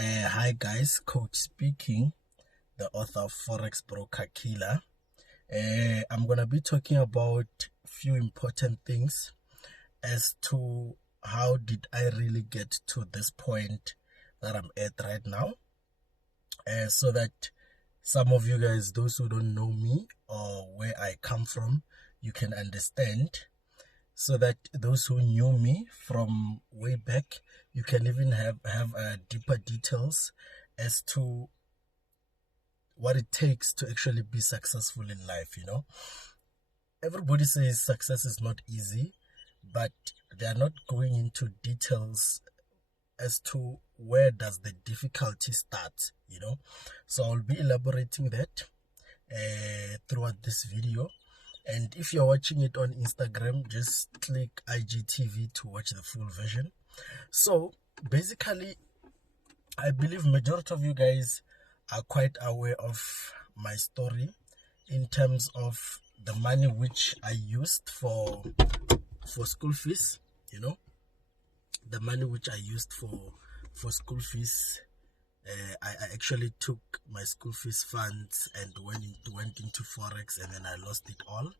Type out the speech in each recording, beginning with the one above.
Hi guys, Coach speaking, the author of Forex Broker Killer. I'm gonna be talking about few important things as to how did I really get to this point that I'm at right now, so that some of you guys, those who don't know me or where I come from, you can understand, so that those who knew me from way back, you can even have deeper details as to what it takes to actually be successful in life. Everybody says success is not easy, but they are not going into details as to where does the difficulty start. So I'll be elaborating that throughout this video. And if you're watching it on Instagram, just click IGTV to watch the full version. So basically, I believe majority of you guys are quite aware of my story in terms of the money which I used for school fees. The money which I used for school fees. I actually took my school fees funds and went into Forex, and then I lost it all.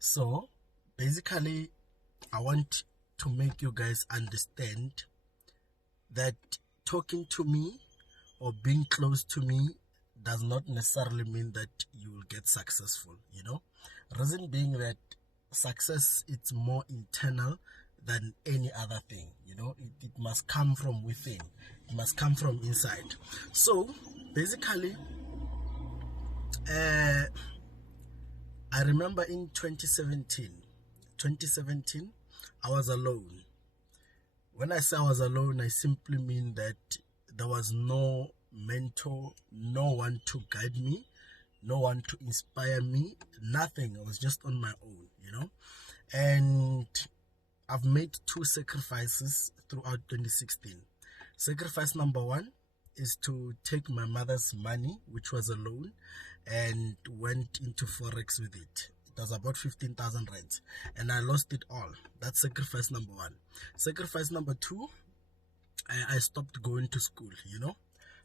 So basically, I want to make you guys understand that talking to me or being close to me does not necessarily mean that you will get successful. Reason being that success, it's more internal than any other thing. It must come from within. It must come from inside. So basically, I remember in 2017 I was alone. When I say I was alone, I simply mean that there was no mentor, no one to guide me, no one to inspire me, nothing. I was just on my own. And I've made two sacrifices throughout 2016. Sacrifice number one is to take my mother's money, which was a loan, and went into Forex with it. It was about 15,000 rands, and I lost it all. That's sacrifice number one. Sacrifice number two, I stopped going to school.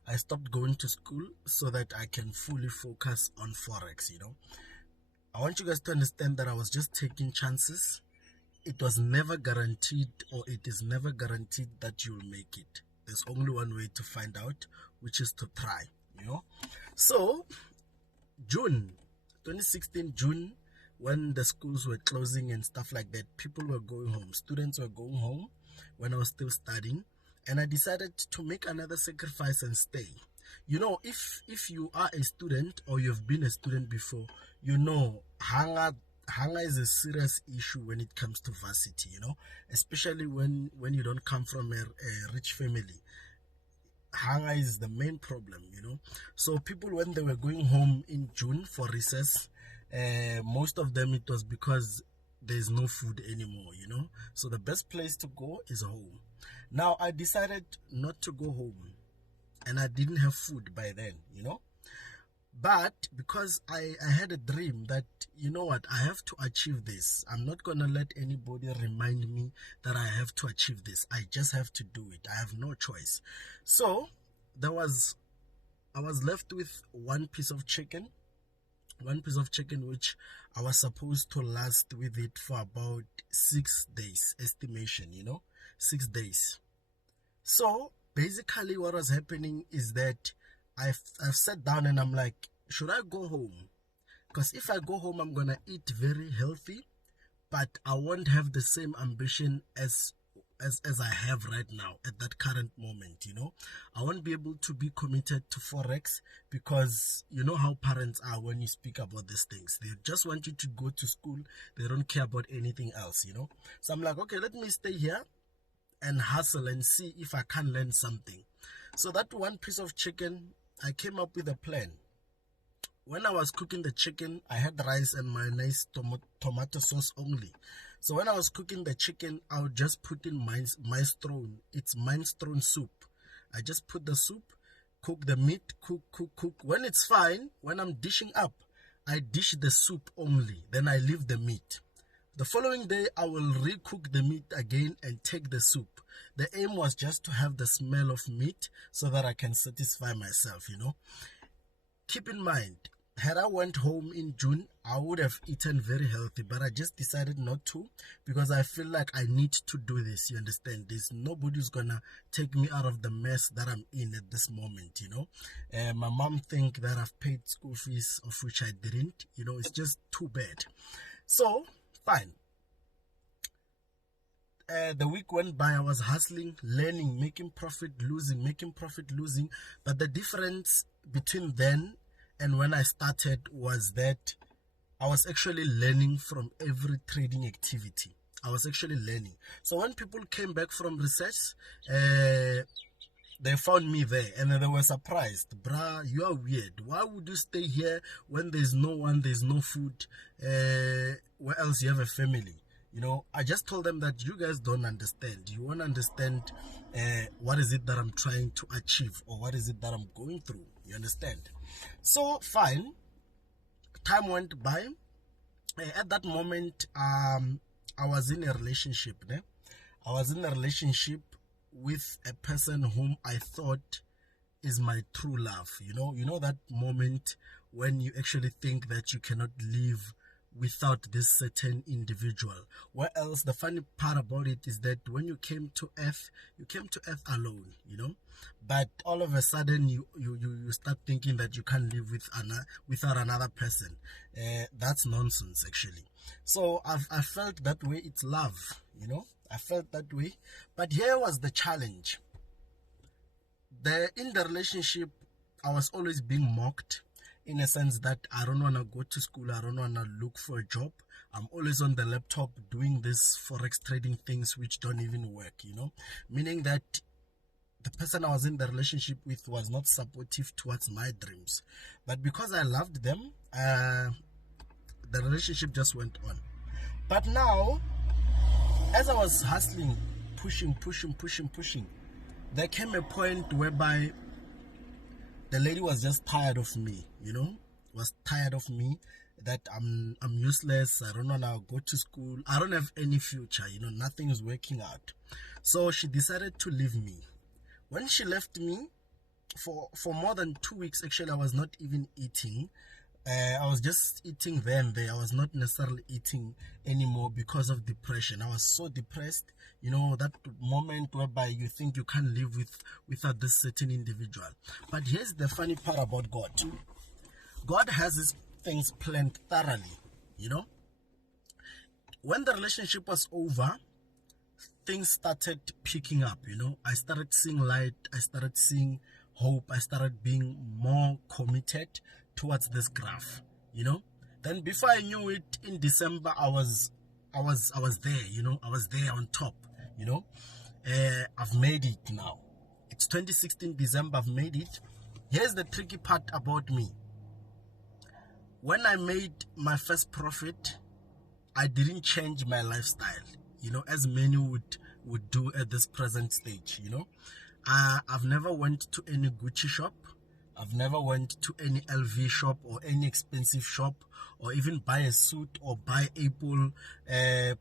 I stopped going to school so that I can fully focus on Forex. I want you guys to understand that I was just taking chances. It was never guaranteed, or it is never guaranteed that you'll make it. There's only one way to find out, which is to try. So June 2016, June, when the schools were closing and stuff like that, people were going home, students were going home when I was still studying, and I decided to make another sacrifice and stay. If you are a student or you've been a student before, hunger is a serious issue when it comes to varsity, especially when you don't come from a rich family. Hunger is the main problem. So people, when they were going home in June for recess, most of them, it was because there's no food anymore. So the best place to go is home. Now I decided not to go home, and I didn't have food by then. But because I had a dream that, I have to achieve this. I'm not going to let anybody remind me that I have to achieve this. I just have to do it. I have no choice. So I was left with one piece of chicken, which I was supposed to last with it for about 6 days, estimation, 6 days. So basically what was happening is that I've sat down and I'm like, should I go home? Because if I go home, I'm gonna eat very healthy, but I won't have the same ambition as I have right now at that current moment. I won't be able to be committed to Forex, because you know how parents are when you speak about these things. They just want you to go to school. They don't care about anything else. So I'm like, okay, let me stay here and hustle and see if I can learn something. So that one piece of chicken, I came up with a plan. When I was cooking the chicken, I had rice and mayonnaise, tomato sauce only. So when I was cooking the chicken, I would just put in minestrone. It's minestrone soup. I just put the soup, cook the meat, cook. When it's fine, when I'm dishing up, I dish the soup only. Then I leave the meat. The following day, I will recook the meat again and take the soup. The aim was just to have the smell of meat so that I can satisfy myself, you know. Keep in mind, had I went home in June, I would have eaten very healthy, but I just decided not to because I feel like I need to do this, you understand? There's nobody who's gonna take me out of the mess that I'm in at this moment, you know? My mom think that I've paid school fees, of which I didn't, you know, it's just too bad. So, fine. The week went by, I was hustling, learning, making profit, losing, but the difference between then and when I started was that I was actually learning from every trading activity. I was actually learning. So when people came back from research, they found me there and then they were surprised. Bruh, you are weird. Why would you stay here when there's no one, there's no food? Where else you have a family? You know, I just told them that you guys don't understand. You won't understand what is it that I'm trying to achieve or what is it that I'm going through. You understand? So, fine. Time went by. At that moment, I was in a relationship. I was in a relationship with a person whom I thought is my true love. You know that moment when you actually think that you cannot live without this certain individual. Where else, the funny part about it is that when you came to Earth alone, you know, but all of a sudden you start thinking that you can't live without another person. That's nonsense, actually. So I felt that way. It's love, you know. I felt that way. But here was the challenge. In the relationship, I was always being mocked, in a sense that I don't want to go to school, I don't want to look for a job. I'm always on the laptop doing this Forex trading things which don't even work, you know. Meaning that the person I was in the relationship with was not supportive towards my dreams. But because I loved them, the relationship just went on. But now, as I was hustling, pushing, there came a point whereby the lady was just tired of me, you know, was tired of me, that I'm useless, I don't want to go to school, I don't have any future, you know, nothing is working out. So she decided to leave me. When she left me, for more than 2 weeks, actually, I was not even eating. I was just eating there and there. I was not necessarily eating anymore because of depression. I was so depressed, you know, that moment whereby you think you can't live without this certain individual. But here's the funny part about God. God has his things planned thoroughly, you know. When the relationship was over, things started picking up, you know. I started seeing light, I started seeing hope, I started being more committed towards this graph, you know. Then before I knew it, in December, I was there, you know. I was there on top, you know. I've made it now. It's 2016 December, I've made it. Here's the tricky part about me. When I made my first profit, I didn't change my lifestyle, you know, as many would do at this present stage, you know. I've never went to any Gucci shop. I've never went to any LV shop or any expensive shop, or even buy a suit or buy Apple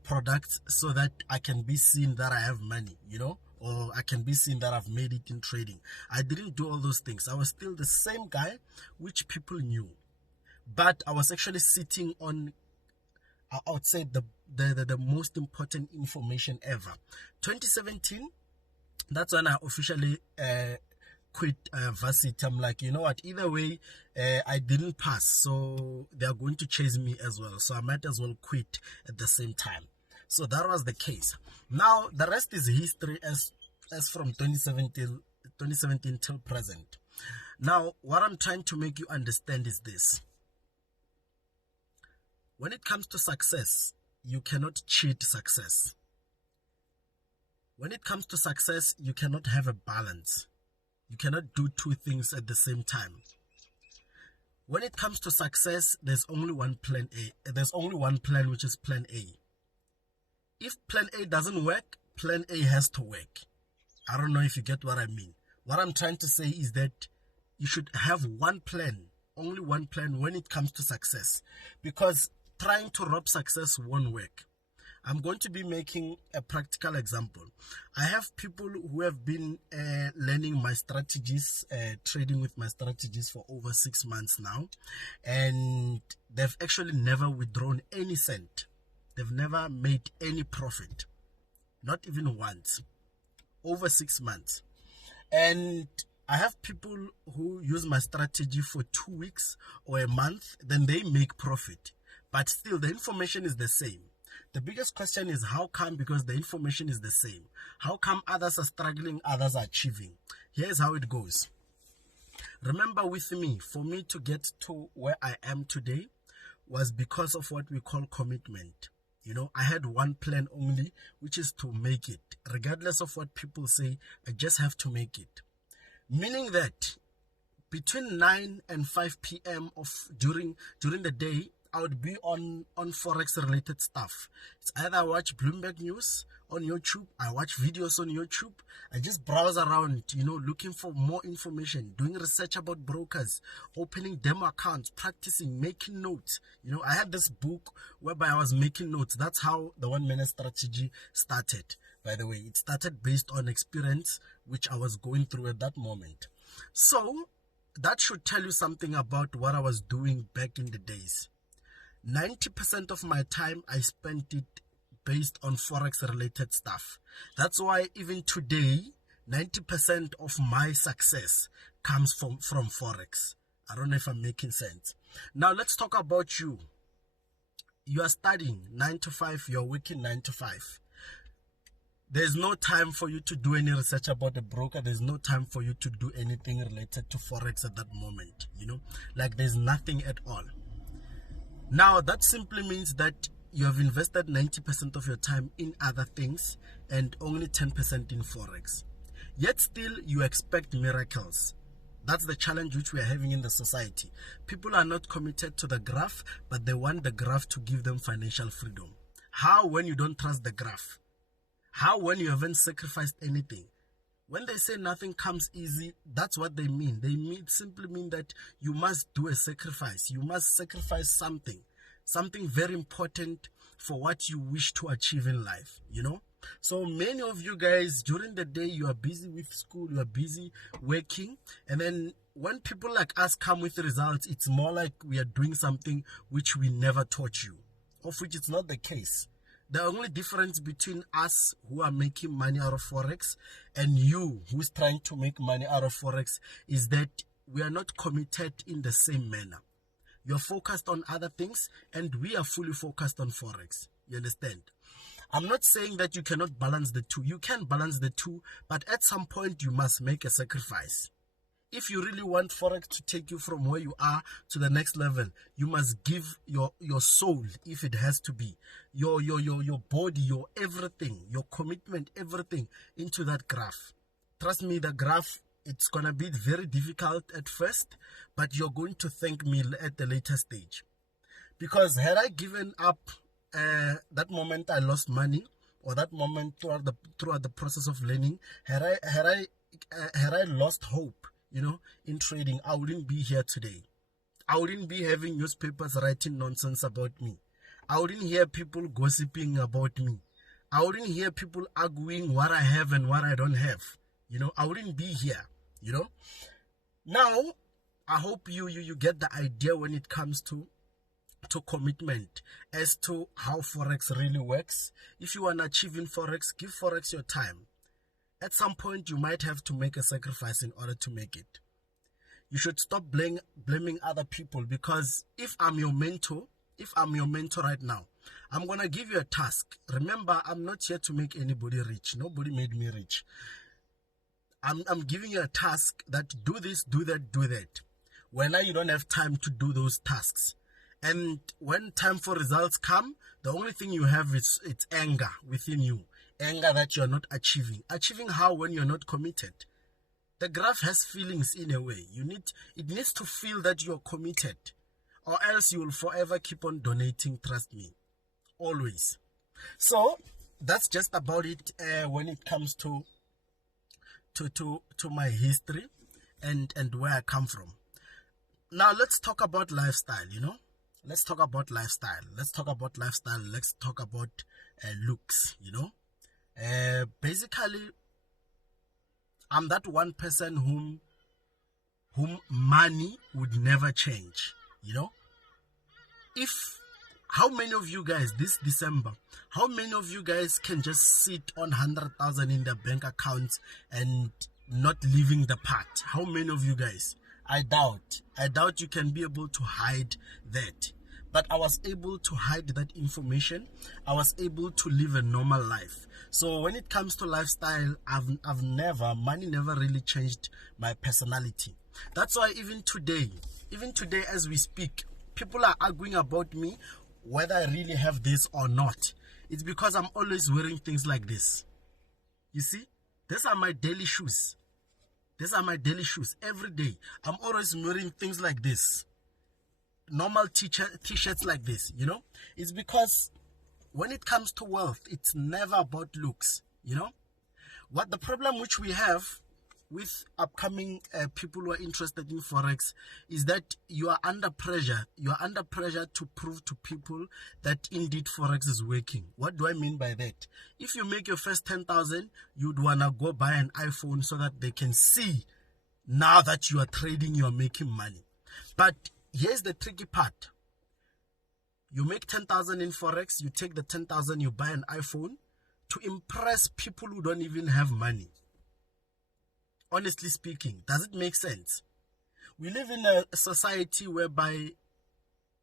products so that I can be seen that I have money, you know, or I can be seen that I've made it in trading. I didn't do all those things. I was still the same guy which people knew. But I was actually sitting on, I would say, the most important information ever. 2017, that's when I officially quit varsity. I'm like, you know what, either way, I didn't pass, so they're going to chase me as well, so I might as well quit at the same time. So that was the case. Now the rest is history, as from 2017 till present. Now what I'm trying to make you understand is this: when it comes to success, you cannot cheat success. When it comes to success, you cannot have a balance. You cannot do two things at the same time. When it comes to success, there's only one plan A. There's only one plan, which is plan A. If plan A doesn't work, plan A has to work. I don't know if you get what I mean. What I'm trying to say is that you should have one plan, only one plan when it comes to success. Because trying to rob success won't work. I'm going to be making a practical example. I have people who have been learning my strategies, trading with my strategies for over 6 months now, and they've actually never withdrawn any cent. They've never made any profit, not even once, over 6 months. And I have people who use my strategy for 2 weeks or a month, then they make profit, but still the information is the same. The biggest question is how come? Because the information is the same. How come others are struggling, others are achieving? Here's how it goes. Remember with me, for me to get to where I am today was because of what we call commitment. You know, I had one plan only, which is to make it. Regardless of what people say, I just have to make it. Meaning that between 9 and 5 p.m. during the day, I would be on Forex related stuff. It's either I watch Bloomberg News on YouTube, I watch videos on YouTube, I just browse around, you know, looking for more information, doing research about brokers, opening demo accounts, practicing, making notes. You know, I had this book whereby I was making notes. That's how the 1 minute strategy started. By the way, it started based on experience which I was going through at that moment. So that should tell you something about what I was doing back in the days. 90% of my time I spent it based on Forex related stuff. That's why even today, 90% of my success comes from Forex. I don't know if I'm making sense. Now let's talk about you. You are studying 9 to 5, you're working 9 to 5. There's no time for you to do any research about the broker. There's no time for you to do anything related to Forex at that moment. You know, like there's nothing at all. Now, that simply means that you have invested 90% of your time in other things and only 10% in Forex. Yet still, you expect miracles. That's the challenge which we are having in the society. People are not committed to the graph, but they want the graph to give them financial freedom. How when you don't trust the graph? How when you haven't sacrificed anything? When they say nothing comes easy, that's what they mean. They simply mean that you must do a sacrifice. You must sacrifice something very important for what you wish to achieve in life, you know? So many of you guys, during the day, you are busy with school, you are busy working. And then when people like us come with results, it's more like we are doing something which we never taught you, of which it's not the case. The only difference between us who are making money out of Forex and you who's trying to make money out of Forex is that we are not committed in the same manner. You're focused on other things and we are fully focused on Forex. You understand? I'm not saying that you cannot balance the two. You can balance the two, but at some point you must make a sacrifice. If you really want Forex to take you from where you are to the next level, you must give your soul, if it has to be, your body, your everything, your commitment, everything into that graph. Trust me, the graph, it's going to be very difficult at first, but you're going to thank me at the later stage. Because had I given up that moment I lost money, or that moment throughout the process of learning, had I lost hope, you know, in trading, I wouldn't be here today. I wouldn't be having newspapers writing nonsense about me. I wouldn't hear people gossiping about me. I wouldn't hear people arguing what I have and what I don't have. You know, I wouldn't be here, you know. Now, I hope you get the idea when it comes to commitment as to how Forex really works. If you want to achieve in Forex, give Forex your time. At some point, you might have to make a sacrifice in order to make it. You should stop blaming other people, because if I'm your mentor right now, I'm going to give you a task. Remember, I'm not here to make anybody rich. Nobody made me rich. I'm giving you a task that do this, do that, do that. When you don't have time to do those tasks. And when time for results come, the only thing you have is it's anger within you. Anger that you're not achieving. Achieving how when you're not committed? The graph has feelings in a way. It needs to feel that you're committed, or else you will forever keep on donating, trust me. Always. So that's just about it when it comes to my history and where I come from. Now let's talk about lifestyle, you know. let's talk about lifestyle. Let's talk about lifestyle. Let's talk about looks, you know. Basically, I'm that one person whom money would never change, you know. How many of you guys this December, how many of you guys can just sit on 100,000 in their bank accounts and not leaving the part? How many of you guys? I doubt you can be able to hide that. But I was able to hide that information. I was able to live a normal life. So when it comes to lifestyle, money never really changed my personality. That's why even today as we speak, people are arguing about me, whether I really have this or not. It's because I'm always wearing things like this. You see, these are my daily shoes. These are my daily shoes every day. I'm always wearing things like this. Normal t-shirts like this, you know. It's because when it comes to wealth, it's never about looks, you know. What the problem which we have with upcoming people who are interested in Forex is that you are under pressure. You are under pressure to prove to people that indeed Forex is working. What do I mean by that? If you make your first 10,000, you'd want to go buy an iPhone so that they can see now that you are trading, you are making money. But here's the tricky part. You make 10,000 in Forex, you take the 10,000, you buy an iPhone to impress people who don't even have money. Honestly speaking, does it make sense? We live in a society whereby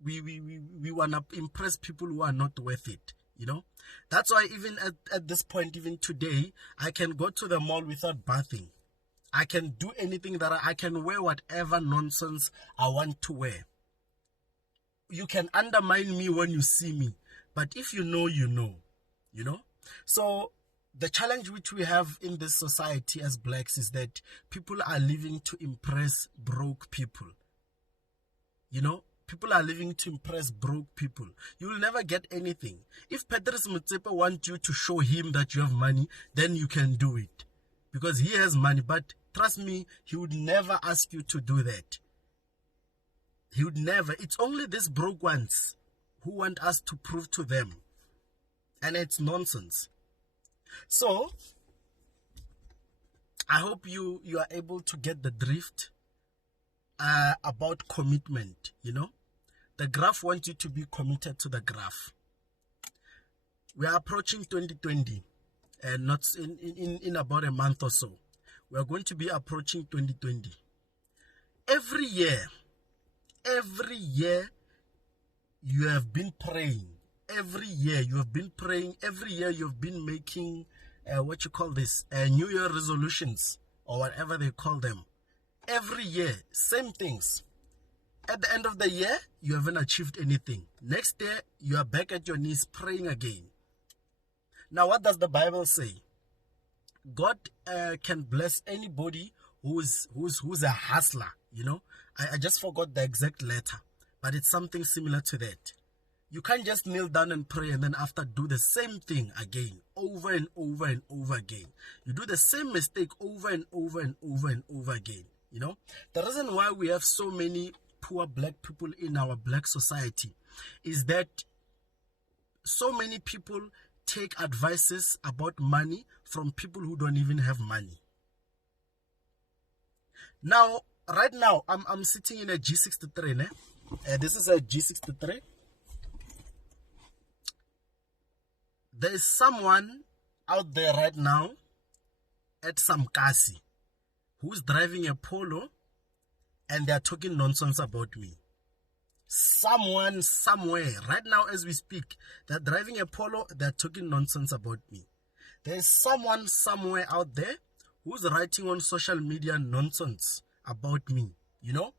we want to impress people who are not worth it, you know. That's why even at this point, even today, I can go to the mall without bathing. I can do anything that I can wear whatever nonsense I want to wear. You can undermine me when you see me, but if you know, you know, you know. So the challenge which we have in this society as blacks is that people are living to impress broke people. You know, people are living to impress broke people. You will never get anything. If Patrice Motsepe wants you to show him that you have money, then you can do it. Because he has money. But trust me, he would never ask you to do that. He would never. It's only these broke ones who want us to prove to them. And it's nonsense. So, I hope you are able to get the drift about commitment, you know. The graph wants you to be committed to the graph. We are approaching 2020, and not in about a month or so. We are going to be approaching 2020. Every year, you have been praying. Every year you have been praying. Every year you've been making New Year resolutions or whatever they call them. Every year, same things. At the end of the year, you haven't achieved anything. Next year, you are back at your knees praying again. Now, what does the Bible say? God can bless anybody who's a hustler. You know, I just forgot the exact letter, but it's something similar to that. You can't just kneel down and pray and then after do the same thing again, over and over and over again. You do the same mistake over and over and over and over again. You know, the reason why we have so many poor black people in our black society is that so many people take advices about money from people who don't even have money. Now, right now, I'm sitting in a G63. This is a G63. There is someone out there right now at Samkasi who's driving a Polo and they're talking nonsense about me. Someone, somewhere, right now as we speak, they're driving a Polo, they're talking nonsense about me. There's someone somewhere out there who's writing on social media nonsense about me, you know?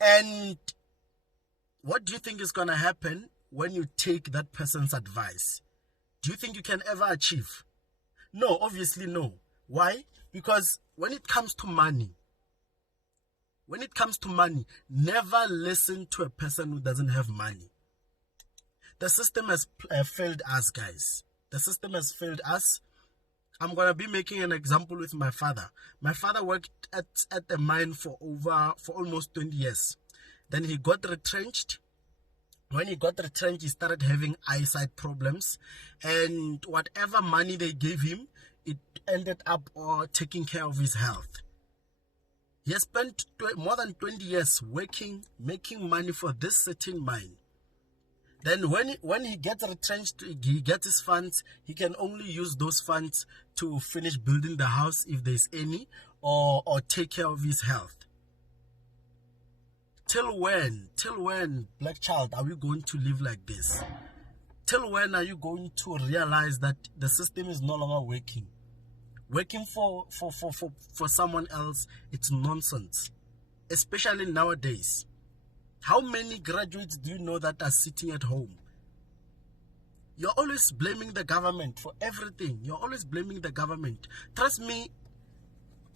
And what do you think is going to happen when you take that person's advice? Do you think you can ever achieve? No, obviously no. Why? Because when it comes to money, never listen to a person who doesn't have money. The system has failed us, guys. The system has failed us. I'm going to be making an example with my father. My father worked at a mine for almost 20 years. Then he got retrenched. When he got retrenched, he started having eyesight problems, and whatever money they gave him, it ended up taking care of his health. He has spent more than 20 years working, making money for this certain mine. Then when he gets retrenched, he gets his funds, he can only use those funds to finish building the house if there's any, or take care of his health. Till when, black child, are we going to live like this? Till when are you going to realize that the system is no longer working? Working for someone else, it's nonsense. Especially nowadays. How many graduates do you know that are sitting at home? You're always blaming the government for everything. You're always blaming the government. Trust me,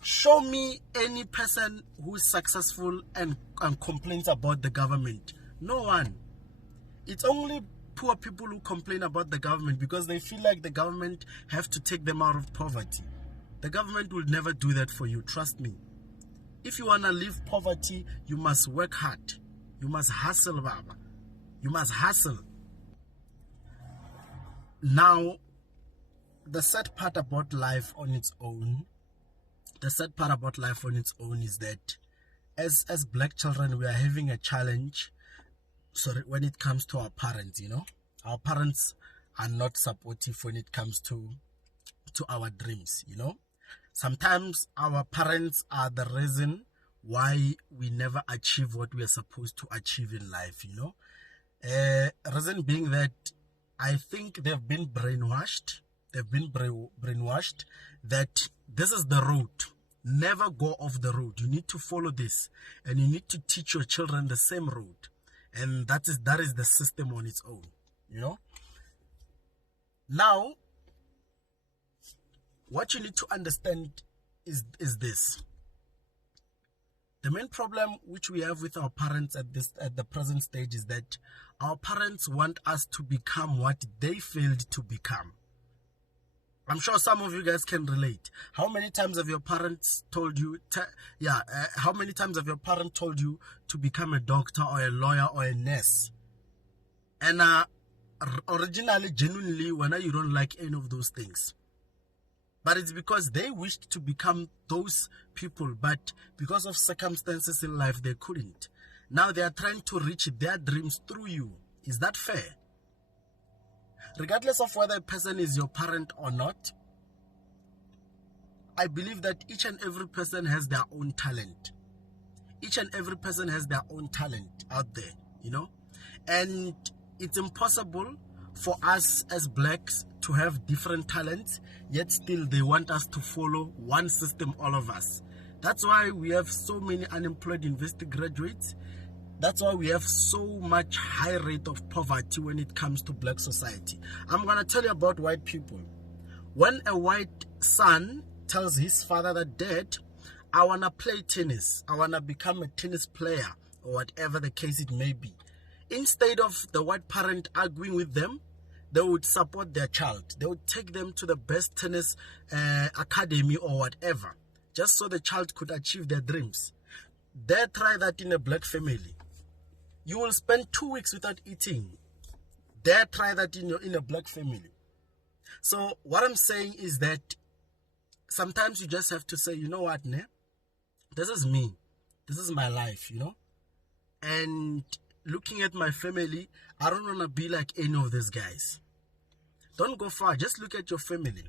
show me any person who is successful and complains about the government. No one. It's only poor people who complain about the government because they feel like the government have to take them out of poverty. The government will never do that for you, trust me. If you want to leave poverty, you must work hard. You must hustle, Baba. You must hustle. Now, the sad part about life on its own, is that as black children, we are having a challenge, when it comes to our parents, Our parents are not supportive when it comes to our dreams, Sometimes our parents are the reason why we never achieve what we are supposed to achieve in life, Reason being that I think they've been brainwashed. That this is the road. Never go off the road. You need to follow this, and you need to teach your children the same road. And that is the system on its own, Now, what you need to understand is this. The main problem which we have with our parents at the present stage is that our parents want us to become what they failed to become. I'm sure some of you guys can relate. How many times have your parents told you, how many times have your parent told you to become a doctor or a lawyer or a nurse? And originally, genuinely, when you don't like any of those things. But it's because they wished to become those people, but because of circumstances in life, they couldn't. Now they are trying to reach their dreams through you. Is that fair? Regardless of whether a person is your parent or not, I believe that each and every person has their own talent. Each and every person has their own talent out there, And it's impossible for us as blacks to have different talents, yet still they want us to follow one system, all of us. That's why we have so many unemployed university graduates. That's why we have so much high rate of poverty when it comes to black society. I'm going to tell you about white people. When a white son tells his father that, Dad, I want to play tennis, I want to become a tennis player, or whatever the case it may be, instead of the white parent arguing with them, they would support their child. They would take them to the best tennis academy or whatever, just so the child could achieve their dreams. They try that in a black family. You will spend 2 weeks without eating. They try that in a black family. So what I'm saying is that sometimes you just have to say, you know what, this is me. This is my life, And looking at my family, I don't want to be like any of these guys. Don't go far. Just look at your family.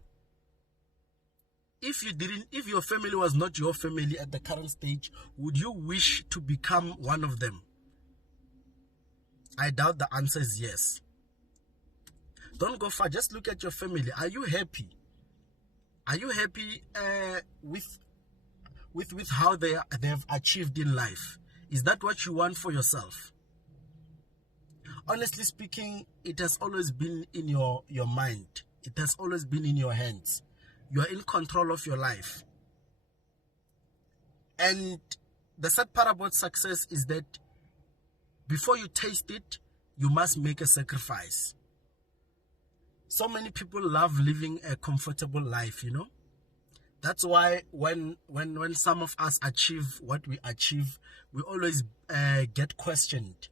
If your family was not your family at the current stage, would you wish to become one of them? I doubt the answer is yes. Don't go far. Just look at your family. Are you happy? Are you happy with how they have achieved in life? Is that what you want for yourself? Honestly speaking, it has always been in your mind. It has always been in your hands. You are in control of your life. And the sad part about success is that before you taste it, you must make a sacrifice. So many people love living a comfortable life, That's why when some of us achieve what we achieve, we always get questioned.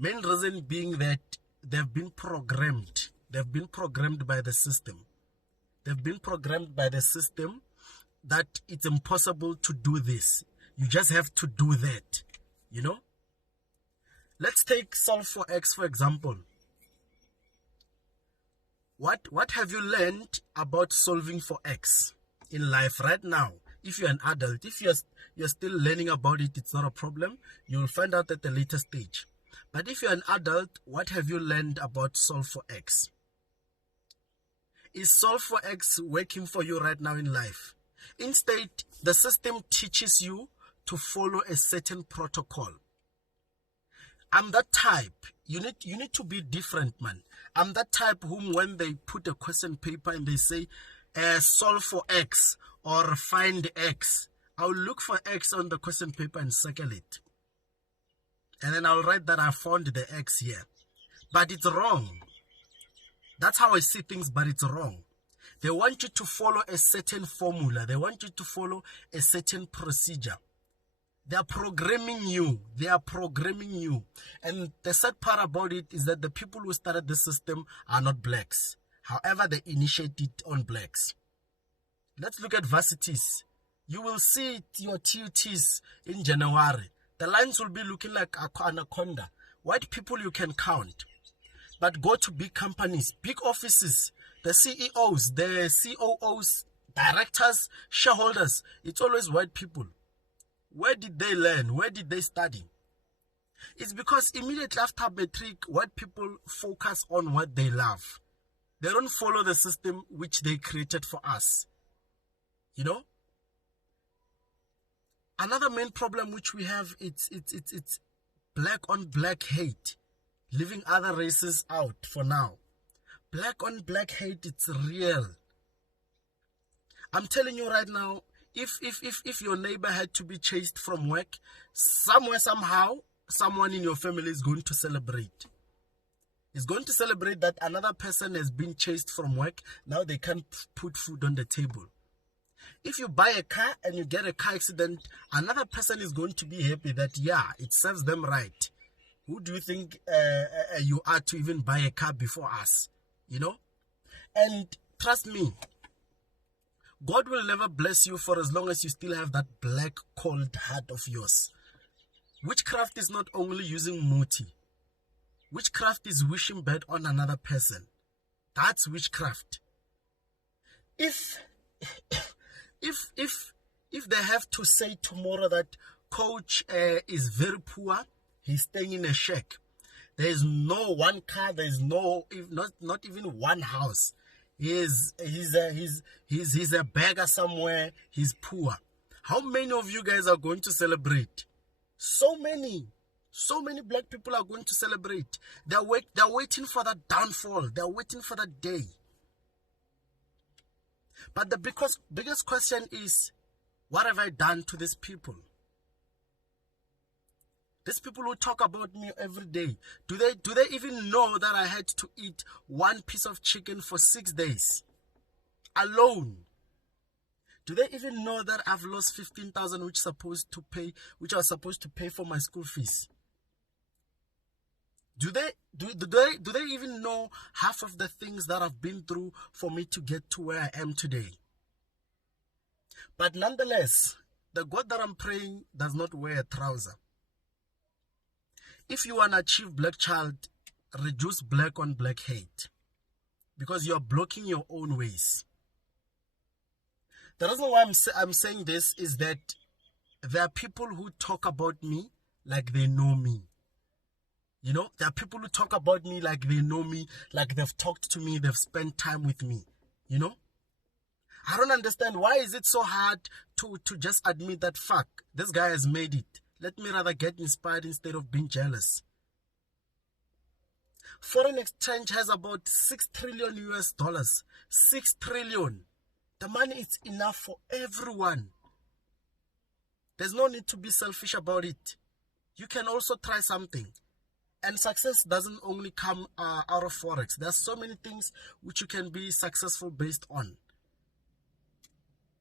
Main reason being that they've been programmed. They've been programmed by the system. They've been programmed by the system that it's impossible to do this. You just have to do that, you know? Let's take solve for X, for example. What have you learned about solving for X in life right now? If you're an adult, if you're still learning about it, it's not a problem. You'll find out at a later stage. But if you're an adult, what have you learned about solve for X? Is solve for X working for you right now in life? Instead, the system teaches you to follow a certain protocol. I'm that type. You need to be different, man. I'm that type whom when they put a question paper and they say, solve for X or find X, I'll look for X on the question paper and circle it. And then I'll write that I found the X here. But it's wrong. That's how I see things, but it's wrong. They want you to follow a certain formula. They want you to follow a certain procedure. They are programming you. They are programming you. And the sad part about it is that the people who started the system are not blacks. However, they initiate it on blacks. Let's look at varsities. You will see your TUTs in January. The lines will be looking like anaconda. White people you can count. But go to big companies, big offices, the CEOs, the COOs, directors, shareholders. It's always white people. Where did they learn? Where did they study? It's because immediately after matric, white people focus on what they love. They don't follow the system which they created for us. You know? Another main problem which we have, it's black on black hate. Leaving other races out for now. Black on black hate, it's real. I'm telling you right now, if your neighbor had to be chased from work, somewhere, somehow, someone in your family is going to celebrate. Is going to celebrate that another person has been chased from work. Now they can't put food on the table. If you buy a car and you get a car accident, another person is going to be happy that, yeah, it serves them right. Who do you think you are to even buy a car before us? You know? And trust me, God will never bless you for as long as you still have that black, cold heart of yours. Witchcraft is not only using muti. Witchcraft is wishing bad on another person. That's witchcraft. If they have to say tomorrow that Coach is very poor, he's staying in a shack, there is no one car, there is no, not even one house. He's a beggar somewhere, he's poor. How many of you guys are going to celebrate? So many black people are going to celebrate. They're waiting for that downfall. They're waiting for that day. But the biggest question is, what have I done to these people? These people who talk about me every day, do they even know that I had to eat one piece of chicken for 6 days alone? Do they even know that I've lost 15,000 which I was supposed to pay for my school fees? Do they even know half of the things that I've been through for me to get to where I am today? But nonetheless, the God that I'm praying does not wear a trouser. If you want to achieve black child, reduce black on black hate, because you are blocking your own ways. The reason why I'm saying this is that there are people who talk about me like they know me. You know, there are people who talk about me like they know me, like they've talked to me, they've spent time with me. You know, I don't understand, why is it so hard to just admit that, fuck, this guy has made it. Let me rather get inspired instead of being jealous. Foreign exchange has about 6 trillion US dollars. 6 trillion. The money is enough for everyone. There's no need to be selfish about it. You can also try something. And success doesn't only come out of Forex. There's so many things which you can be successful based on.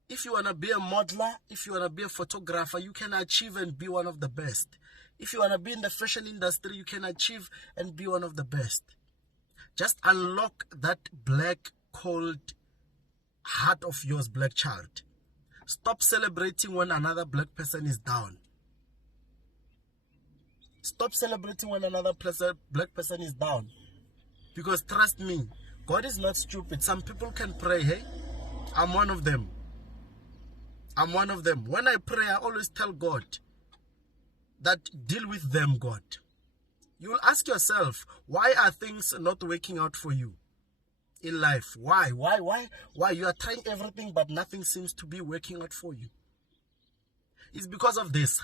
If you want to be a modeler, if you want to be a photographer, you can achieve and be one of the best. If you want to be in the fashion industry, you can achieve and be one of the best. Just unlock that black, cold heart of yours, black child. Stop celebrating when another black person is down. Stop celebrating when another black person is down. Because trust me, God is not stupid. Some people can pray, hey? I'm one of them. I'm one of them. When I pray, I always tell God that deal with them, God. You will ask yourself, why are things not working out for you in life? Why? You are trying everything, but nothing seems to be working out for you. It's because of this.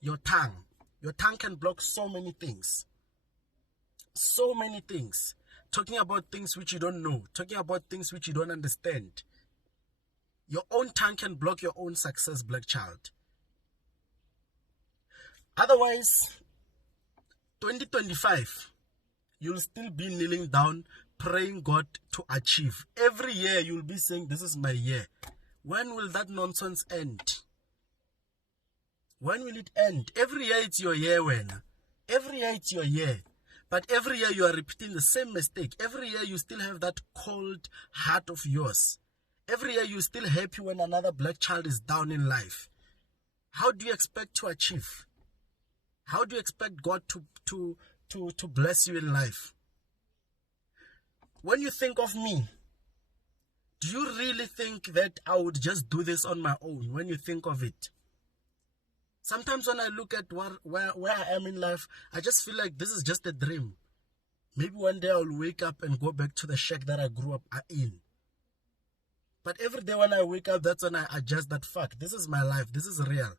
Your tongue. Your tongue can block so many things. So many things. Talking about things which you don't know. Talking about things which you don't understand. Your own tongue can block your own success, black child. Otherwise, 2025, you'll still be kneeling down, praying God to achieve. Every year, you'll be saying, this is my year. When will that nonsense end? When will it end? Every year, it's your year, when? Every year, it's your year. But every year, you are repeating the same mistake. Every year, you still have that cold heart of yours. Every year, you're still happy when another black child is down in life. How do you expect to achieve? How do you expect God to bless you in life? When you think of me, do you really think that I would just do this on my own when you think of it? Sometimes when I look at where I am in life, I just feel like this is just a dream. Maybe one day I'll wake up and go back to the shack that I grew up in. But every day when I wake up, that's when I adjust that fact. This is my life. This is real.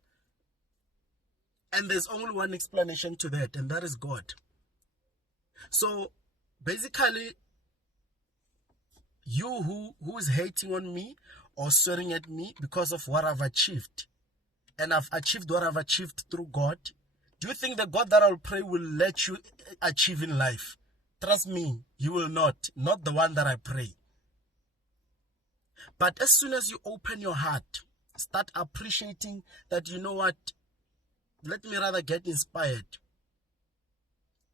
And there's only one explanation to that, and that is God. So basically, you who is hating on me or swearing at me because of what I've achieved, and I've achieved what I've achieved through God, do you think the God that I'll pray will let you achieve in life? Trust me, you will not. Not the one that I pray. But as soon as you open your heart, start appreciating that, you know what, let me rather get inspired.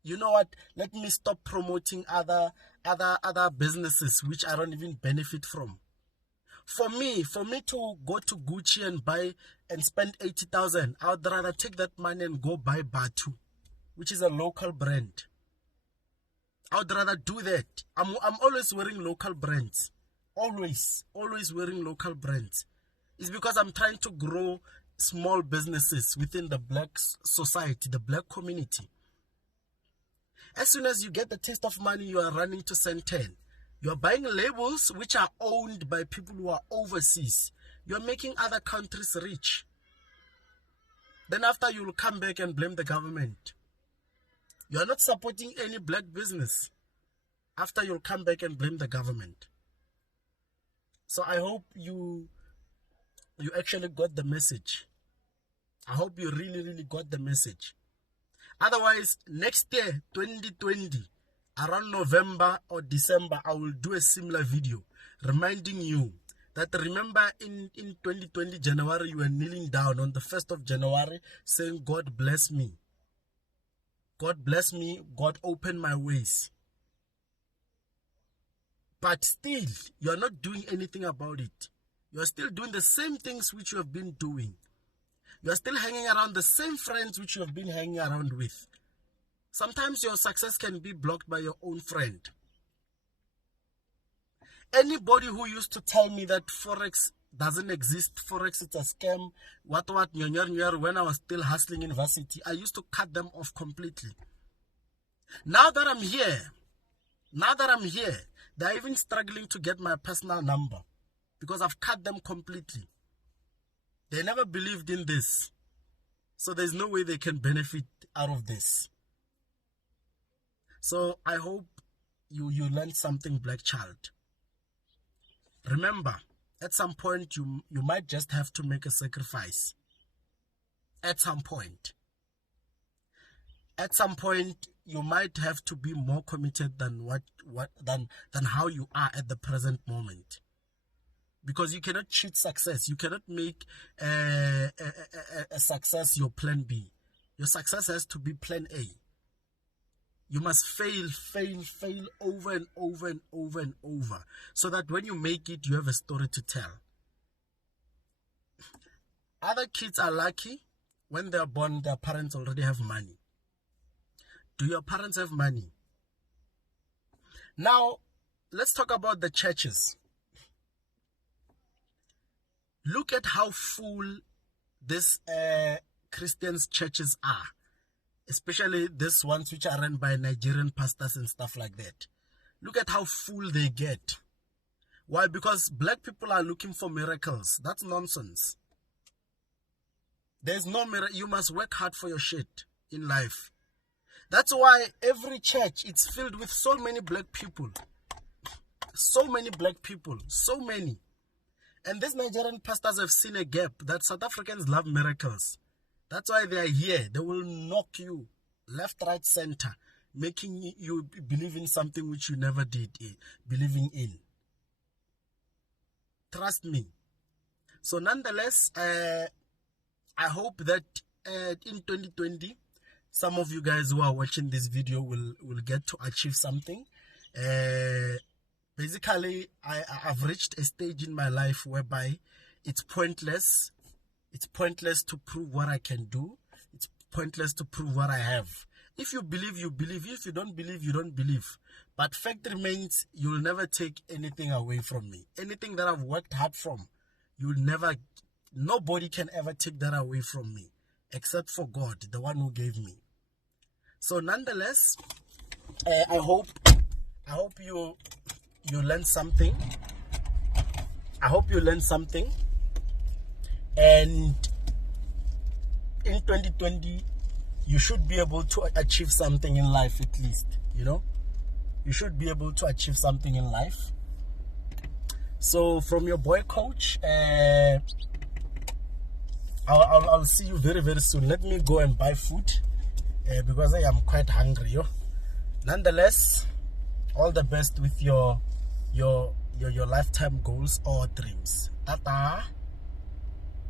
You know what, let me stop promoting other businesses which I don't even benefit from. For me to go to Gucci and buy and spend 80,000, I would rather take that money and go buy Batu, which is a local brand. I would rather do that. I'm always wearing local brands. Always wearing local brands. It's because I'm trying to grow small businesses within the black society, the black community. As soon as you get the taste of money, you are running to Centen. You are buying labels which are owned by people who are overseas. You are making other countries rich. Then after, you will come back and blame the government. You are not supporting any black business. After, you'll come back and blame the government. So I hope you actually got the message. I hope you really got the message. Otherwise, next year, 2020, around November or December, I will do a similar video reminding you that, remember, in 2020 January, you were kneeling down on the 1st of January saying, God bless me. God bless me. God open my ways. But still, you are not doing anything about it. You are still doing the same things which you have been doing. You are still hanging around the same friends which you have been hanging around with. Sometimes your success can be blocked by your own friend. Anybody who used to tell me that Forex doesn't exist, Forex is a scam, what, when I was still hustling in varsity, I used to cut them off completely. Now that I'm here, they're even struggling to get my personal number because I've cut them completely. They never believed in this. So there's no way they can benefit out of this. So I hope you learned something, black child. Remember, at some point you might just have to make a sacrifice. At some point. At some point you might have to be more committed than than how you are at the present moment. Because you cannot cheat success. You cannot make a success your plan B. Your success has to be plan A. You must fail over and over and over and over, so that when you make it, you have a story to tell. Other kids are lucky. When they're born, their parents already have money. Do your parents have money? Now, let's talk about the churches. Look at how full these Christians churches are. Especially these ones which are run by Nigerian pastors and stuff like that. Look at how full they get. Why? Because black people are looking for miracles. That's nonsense. There's no miracle. You must work hard for your shit in life. That's why every church, it's filled with so many black people. So many black people. So many. And these Nigerian pastors have seen a gap that South Africans love miracles. That's why they are here. They will knock you left, right, center, making you believe in something which you never did believing in. Trust me. So nonetheless, I hope that in 2020, some of you guys who are watching this video will get to achieve something. Basically, I've reached a stage in my life whereby it's pointless. It's pointless to prove what I can do. It's pointless to prove what I have. If you believe, you believe. If you don't believe, you don't believe. But fact remains, you will never take anything away from me. Anything that I've worked hard from, nobody can ever take that away from me, except for God, the one who gave me. So nonetheless, I hope you learned something. I hope you learned something. And in 2020, you should be able to achieve something in life at least, you know. You should be able to achieve something in life. So from your boy Coach, I'll see you very, very soon. Let me go and buy food because I am quite hungry. Yo. Nonetheless, all the best with your lifetime goals or dreams. Tata.